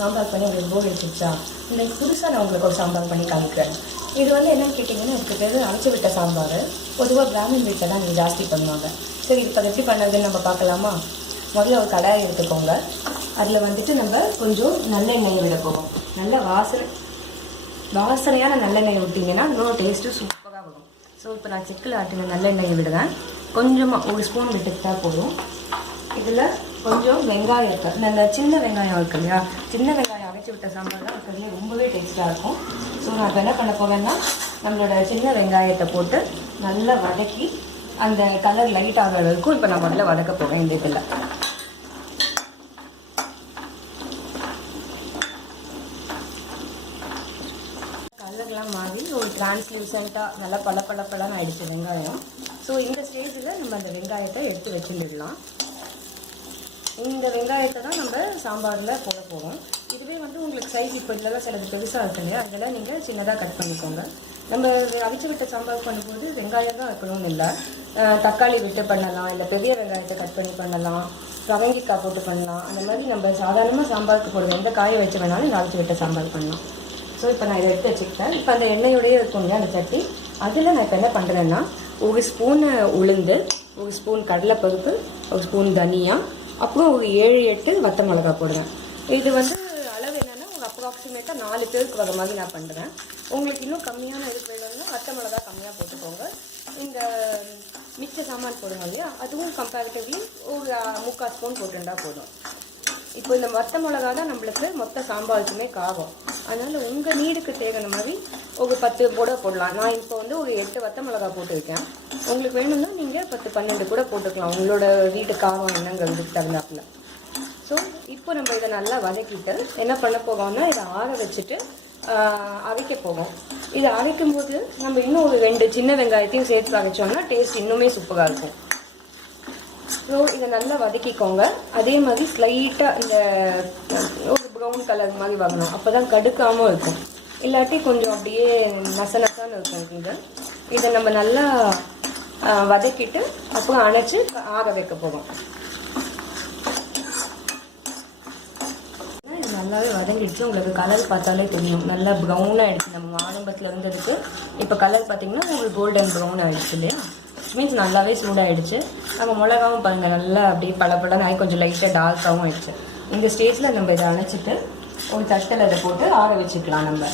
சாம்பார் பண்ணி உங்களுக்கு போர் அடிச்சிருச்சா, இன்னைக்கு புதுசாக நான் உங்களுக்கு ஒரு சாம்பார் பண்ணி காமிக்கிறேன். இது வந்து என்னென்னு கேட்டிங்கன்னா, இதுக்கு பேர் அரைச்சி விட்ட சாம்பார். பொதுவாக பிராமின் வீட்டில் தான் நீங்கள் ஜாஸ்தி பண்ணுவாங்க. சரி, இப்போ அதை எப்படி பண்ணுறதுன்னு நம்ம பார்க்கலாமா? முதல்ல ஒரு கடாயை எடுத்துக்கோங்க. அதில் வந்துட்டு நம்ம கொஞ்சம் நல்லெண்ணெயை விட போவோம். நல்ல வாசனையான நல்லெண்ணெயை விட்டிங்கன்னா இன்னொரு டேஸ்ட்டு சூப்பராக வரும். ஸோ இப்போ நான் செக்கில் ஆட்டின நல்லெண்ணெயை விடுவேன். கொஞ்சமாக ஒரு ஸ்பூன் விட்டுக்கிட்டா போதும். இதில் கொஞ்சம் வெங்காயத்தை, இந்த சின்ன வெங்காயம் இருக்கு இல்லையா, சின்ன வெங்காயம் அரைச்சி விட்ட சாம்பார் தான் இருக்கிறதுலே ரொம்பவே டேஸ்ட்டாக இருக்கும். ஸோ நான் இப்போ என்ன பண்ண போவேன்னா, நம்மளோட சின்ன வெங்காயத்தை போட்டு நல்லா வதக்கி அந்த கலர் லைட் ஆகிற அளவுக்கும் இப்போ நான் முதல்ல வதக்க போவேன். இந்த இதில் கலர்லாம் மாறி ஒரு டிரான்ஸ்லூசண்ட்டாக நல்லா பளபளன்னு ஆயிடுச்சு வெங்காயம். ஸோ இந்த ஸ்டேஜில் நம்ம அந்த வெங்காயத்தை எடுத்து வச்சுருடலாம். இந்த வெங்காயத்தை தான் நம்ம சாம்பாரில் போட போகிறோம். இதுவே வந்து உங்களுக்கு சைஸ் இப்போ இதெல்லாம் சிலது பெருசாக இருக்கு இல்லையா, அதெல்லாம் நீங்கள் சின்னதாக கட் பண்ணிக்கோங்க. நம்ம அவிச்சு விட்ட சாம்பார் பண்ணும்போது வெங்காயம் தான் வைக்கணும்னு இல்லை, தக்காளி விட்டு பண்ணலாம், இல்லை பெரிய வெங்காயத்தை கட் பண்ணி பண்ணலாம், பரங்கிக்காய் போட்டு பண்ணலாம். அந்த மாதிரி நம்ம சாதாரணமாக சாம்பாருக்கு போடுற எந்த காயை வச்சு வேணாலும் இந்த அவிச்சு விட்ட சாம்பார் பண்ணலாம். ஸோ இப்போ நான் இதை எடுத்து வச்சுக்கிட்டேன். இப்போ அந்த எண்ணெயோடையே இருக்கும் இல்லையா அந்த சட்டி, அதில் நான் இப்போ என்ன பண்ணுறேன்னா, ஒரு ஸ்பூனு உளுந்து, ஒரு ஸ்பூன் கடலைப்பருப்பு, ஒரு ஸ்பூன் தனியா, அப்புறம் ஒரு 7-8 வத்த மிளகா போடுவேன். இது வந்து அளவு என்னென்னா ஒரு அப்ராக்சிமேட்டாக 4 பேருக்கு வர மாதிரி நான் பண்ணுறேன். உங்களுக்கு இன்னும் கம்மியான இதுக்கு வேணும்னா வத்த மிளகா கம்மியாக போட்டுக்கோங்க. இந்த மிச்ச சாமான் போடுங்க இல்லையா, அதுவும் கம்பேரிட்டிவ்லி ஒரு 3/4 ஸ்பூன் போட்டுருந்தா போதும். இப்போ இந்த வத்த மிளகா தான் நம்மளுக்கு மொத்த சாம்பாருக்குமே காரம். அதனால் உங்கள் நீடுக்கு தேவையான மாதிரி ஒரு 10 கூட போடலாம். நான் இப்போ வந்து ஒரு 8 வத்த மிளகா போட்டுருக்கேன். உங்களுக்கு வேணும்னா நீங்கள் 10-12 கூட போட்டுக்கலாம், உங்களோட வீட்டு காரம் என்னங்கிறதுக்கு தகுந்தாப்புல. ஸோ இப்போ நம்ம இதை நல்லா வதக்கிட்டு என்ன பண்ண போகிறோம்னா, இதை ஆற வச்சுட்டு அரைக்க போவோம். இதை அரைக்கும் போது நம்ம இன்னும் ஒரு 2 சின்ன வெங்காயத்தையும் சேர்த்து அரைச்சோம்னா டேஸ்ட் இன்னுமே சூப்பராக இருக்கும். ஸோ இதை நல்லா வதக்கிக்கோங்க. அதே மாதிரி ஸ்லைட்டாக இந்த ஒரு ப்ரௌன் கலர் மாதிரி வரணும், அப்போ தான் கடுக்காமல் இருக்கும். இல்லாட்டி கொஞ்சம் அப்படியே நசனசான்னு இருக்கும். இதை நம்ம நல்லா வதக்கிட்டு அப்புறம் அணைச்சி ஆற வைக்க போகிறோம். இது நல்லாவே வதங்கிடுச்சு. உங்களுக்கு கலர் பார்த்தாலே தெரியும், நல்லா ப்ரௌனாக ஆகிடுச்சு. நம்ம ஆரம்பத்தில் இருந்ததுக்கு இப்போ கலர் பார்த்திங்கன்னா உங்களுக்கு கோல்டன் ப்ரௌன் ஆகிடுச்சு இல்லையா, மீன்ஸ் நல்லாவே சூடாகிடுச்சு. நம்ம மிளகாவும் பாருங்கள் நல்லா அப்படியே பளபளன்னு ஆகி கொஞ்சம் லைட்டாக டார்க்காகவும் ஆகிடுச்சு. இந்த ஸ்டேஜில் நம்ம இதை அணைச்சிட்டு ஒரு தட்டில் இதை போட்டு ஆற வச்சுக்கலாம். நம்ம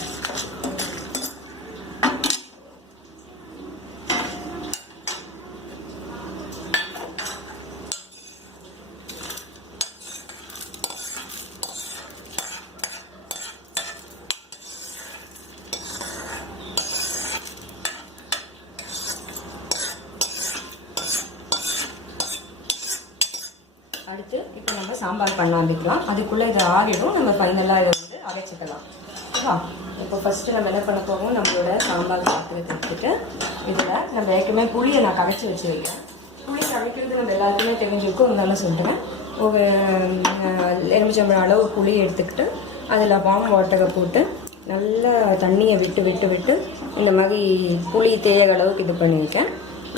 அடுத்து இப்போ நம்ம சாம்பார் பண்ண ஆரம்பிக்கலாம். அதுக்குள்ளே இதை ஆறிடும், நம்ம ஃபைனலாக இதை வந்து அரைச்சிக்கலாம். இப்போ ஃபஸ்ட்டு நம்ம என்ன பண்ண போகிறோம், நம்மளோட சாம்பார் பாத்திரத்தை எடுத்துட்டு இதில் நம்ம ஏற்கனவே புளியை நான் கரைச்சி வச்சு வைக்கிறேன். புளி கரைக்கிறது நம்ம எல்லாருக்குமே தெரிஞ்சிருக்கும், இருந்தாலும் சொல்கிறேன். ஒரு எலுமிச்சம்பழம் அளவு புளி எடுத்துக்கிட்டு அதில் வார்ம் வாட்டரை போட்டு நல்லா தண்ணியை விட்டு விட்டு விட்டு இந்த மாதிரி புளி தேய்கிற அளவுக்கு இது பண்ணியிருக்கேன்.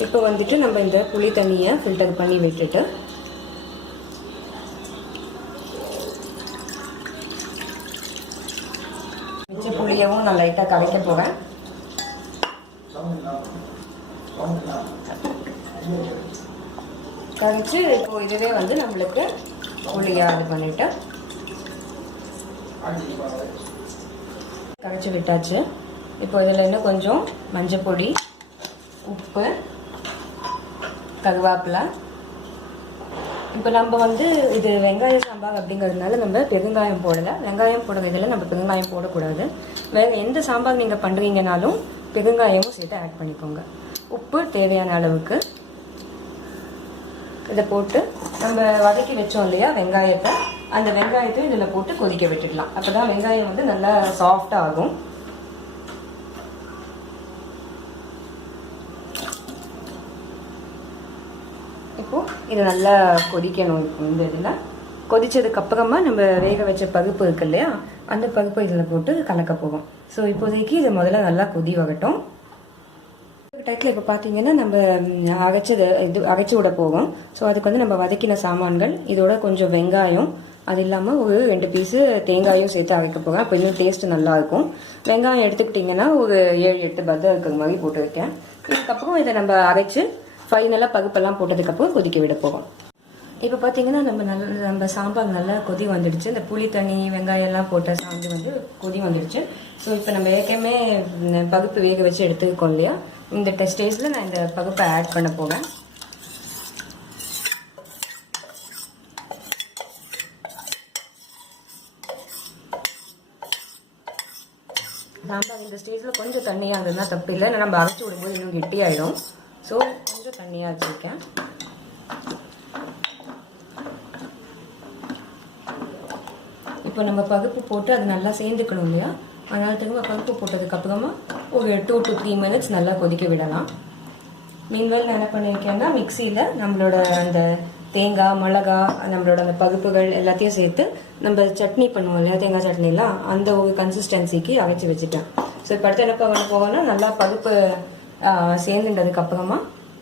இப்போ வந்துட்டு நம்ம இந்த புளி தண்ணியை ஃபில்டர் பண்ணி விட்டுட்டு மிச்ச புளியவும் நான் லைட்டாக கரைக்க போகிறேன். கரைச்சி இப்போ இதுவே வந்து நம்மளுக்கு புளியாக இது பண்ணிவிட்டு கரைச்சி விட்டாச்சு. இப்போ இதில் இன்னும் கொஞ்சம் மஞ்சள் பொடி, உப்பு, கருவேப்பிலை. இப்போ நம்ம வந்து இது வெங்காய சாம்பார் அப்படிங்கிறதுனால நம்ம பெருங்காயம் போடலை. வெங்காயம் போடுற இதில் நம்ம பெருங்காயம் போடக்கூடாது. வேறு எந்த சாம்பார் நீங்கள் பண்ணுறீங்கனாலும் பெருங்காயமும் சேர்த்து ஆட் பண்ணிக்கோங்க. உப்பு தேவையான அளவுக்கு இதை போட்டு நம்ம வதக்கி வச்சோம் இல்லையா வெங்காயத்தை, அந்த வெங்காயத்தையும் இதில் போட்டு கொதிக்க விட்டுடலாம். அப்போ தான் வெங்காயம் வந்து நல்லா சாஃப்டாக ஆகும். இப்போது இது நல்லா கொதிக்கணும். இப்போ இந்த இதில் கொதித்ததுக்கப்புறமா நம்ம வேக வச்ச பருப்பு இருக்கு இல்லையா, அந்த பருப்பை இதில் போட்டு கலக்க போவோம். ஸோ இப்போதைக்கு இதை முதல்ல நல்லா கொதி வரட்டும். டைத்தில் இப்போ பார்த்தீங்கன்னா நம்ம அரைச்சி விட போவோம். ஸோ அதுக்கு வந்து நம்ம வதக்கின சாமான்கள், இதோட கொஞ்சம் வெங்காயம், அது இல்லாமல் ஒரு 2 பீஸு தேங்காயும் சேர்த்து அரைக்க போகிறேன். அப்போ இன்னும் டேஸ்ட்டு நல்லாயிருக்கும். வெங்காயம் எடுத்துக்கிட்டிங்கன்னா ஒரு 7-8 பத்தை இருக்கிற மாதிரி போட்டு வைக்கேன். இதுக்கப்புறம் இதை நம்ம அரைச்சி ஃபைனலாக பருப்பெல்லாம் போட்டதுக்கப்புறம் கொதிக்க விட போகிறோம். இப்போ பார்த்தீங்கன்னா நம்ம சாம்பார் நல்லா கொதி வந்துடுச்சு. இந்த புளி தண்ணி வெங்காயம் எல்லாம் போட்ட சாந்து வந்து கொதி வந்துடுச்சு. ஸோ இப்போ நம்ம ஏற்கனவே பருப்பு வேக வச்சு எடுத்துருக்கோம் இல்லையா, இந்த ஸ்டேஜில் நான் இந்த பருப்பை ஆட் பண்ண போகிறேன். சாம்பார் இந்த ஸ்டேஜில் கொஞ்சம் தண்ணியாக இருந்ததுன்னா தப்பு இல்லை. நம்ம அரைச்சி விடும்போது இன்னும் கெட்டியாயிடும். ஸோ கொஞ்சம் தண்ணியாக வச்சுருக்கேன். இப்போ நம்ம பருப்பு போட்டு அது நல்லா சேர்ந்துக்கணும் இல்லையா, அதனால் திரும்ப பருப்பு போட்டதுக்கப்புறமா ஒரு 2 to 3 minutes நல்லா கொதிக்க விடலாம். மீன்வேல் நான் என்ன பண்ணியிருக்கேன்னா மிக்சியில் நம்மளோட அந்த தேங்காய் மிளகா நம்மளோட அந்த பருப்புகள் எல்லாத்தையும் சேர்த்து நம்ம சட்னி பண்ணுவோம் இல்லையா, தேங்காய் சட்னிலாம் அந்த ஒரு கன்சிஸ்டன்சிக்கு அரைச்சி வச்சுட்டேன். ஸோ இப்போ அடுத்து என்ன பண்ண போவோம்னா நல்லா பருப்பு சேர்ந்துட்டதுக்கப்புறமா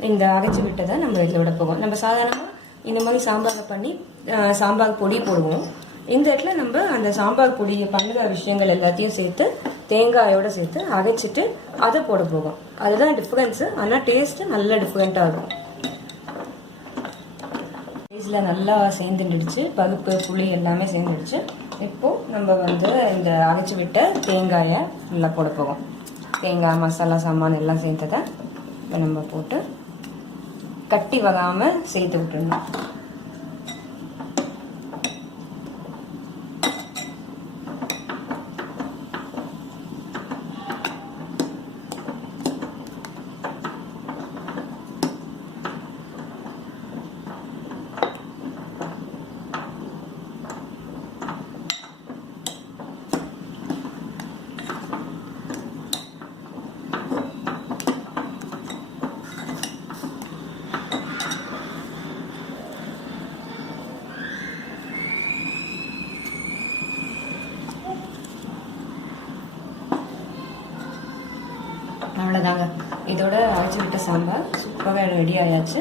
இந்த அரைச்சி விட்டதை நம்ம இதில் விட போவோம். நம்ம சாதாரணமாக இந்த மாதிரி சாம்பாரை பண்ணி சாம்பார் பொடி போடுவோம். இந்த இடத்துல நம்ம அந்த சாம்பார் பொடியை பண்ணுற விஷயங்கள் எல்லாத்தையும் சேர்த்து தேங்காயோடு சேர்த்து அரைச்சிட்டு அதை போட போகும். அதுதான் டிஃப்ரென்ஸு. ஆனால் டேஸ்ட்டு நல்ல டிஃப்ரெண்ட்டாக இருக்கும். டேஸ்ட்டில் நல்லா சேர்ந்துடுச்சு, பருப்பு புளி எல்லாமே சேர்ந்துடுச்சு. இப்போது நம்ம வந்து இந்த அரைச்சி விட்ட தேங்காயை நல்லா போட போகும். தேங்காய் மசாலா சாமான் எல்லாம் சேர்த்ததை நம்ம போட்டு கட்டி வராமல் சேர்த்து விட்டுடணும். அவ்வளோதாங்க, இதோட அரைச்சி விட்ட சாம்பார் சூப்பராக ரெடி ஆயாச்சு.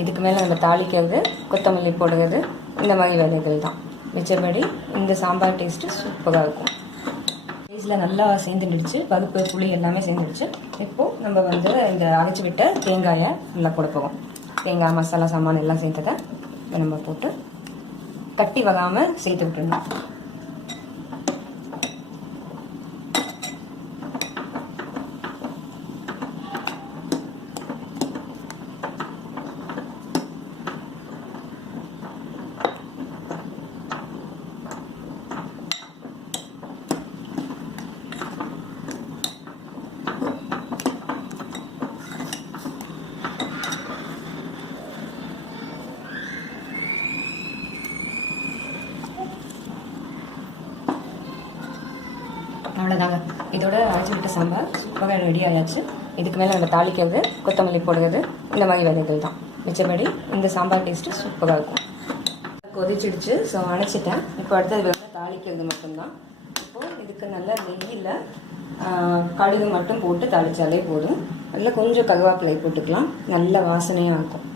இதுக்கு மேலே நம்ம தாளிக்கிறது, கொத்தமல்லி போடுறது, இந்த மாதிரி வேலைகள் தான். மிச்சபடி இந்த சாம்பார் டேஸ்ட்டு சூப்பராக இருக்கும். டேஸ்ட்டில் நல்லா சேர்ந்துடுச்சு, பருப்பு புளி எல்லாமே சேர்ந்துடுச்சு. இப்போது நம்ம வந்து இந்த அரைச்சி விட்ட தேங்காயை நல்லா போட போவோம். தேங்காய் மசாலா சாமான் எல்லாம் சேர்த்ததை நம்ம போட்டு கட்டி வராமல் சேர்த்து விட்டுடணும். அவ்வளோதாங்க, இதோட அரைச்சி விட்ட சாம்பார் சூப்பராக ரெடி ஆயாச்சு. இதுக்கு மேலே நம்ம தாளிக்கிறது, கொத்தமல்லி போடுறது, இந்த மாதிரி வேலைகள் தான். மிச்சபடி இந்த சாம்பார் டேஸ்ட்டு சூப்பராக இருக்கும். கொதிச்சிடுச்சு, ஸோ அணைச்சிட்டேன். இப்போ அடுத்தது வந்து தாளிக்கிறது மட்டும்தான். இப்போது இதுக்கு நல்லா நெய்யில் கடுகு மட்டும் போட்டு தாளித்தாலே போதும். அதில் கொஞ்சம் கருவேப்பிலை போட்டுக்கலாம், நல்ல வாசனையாக இருக்கும்.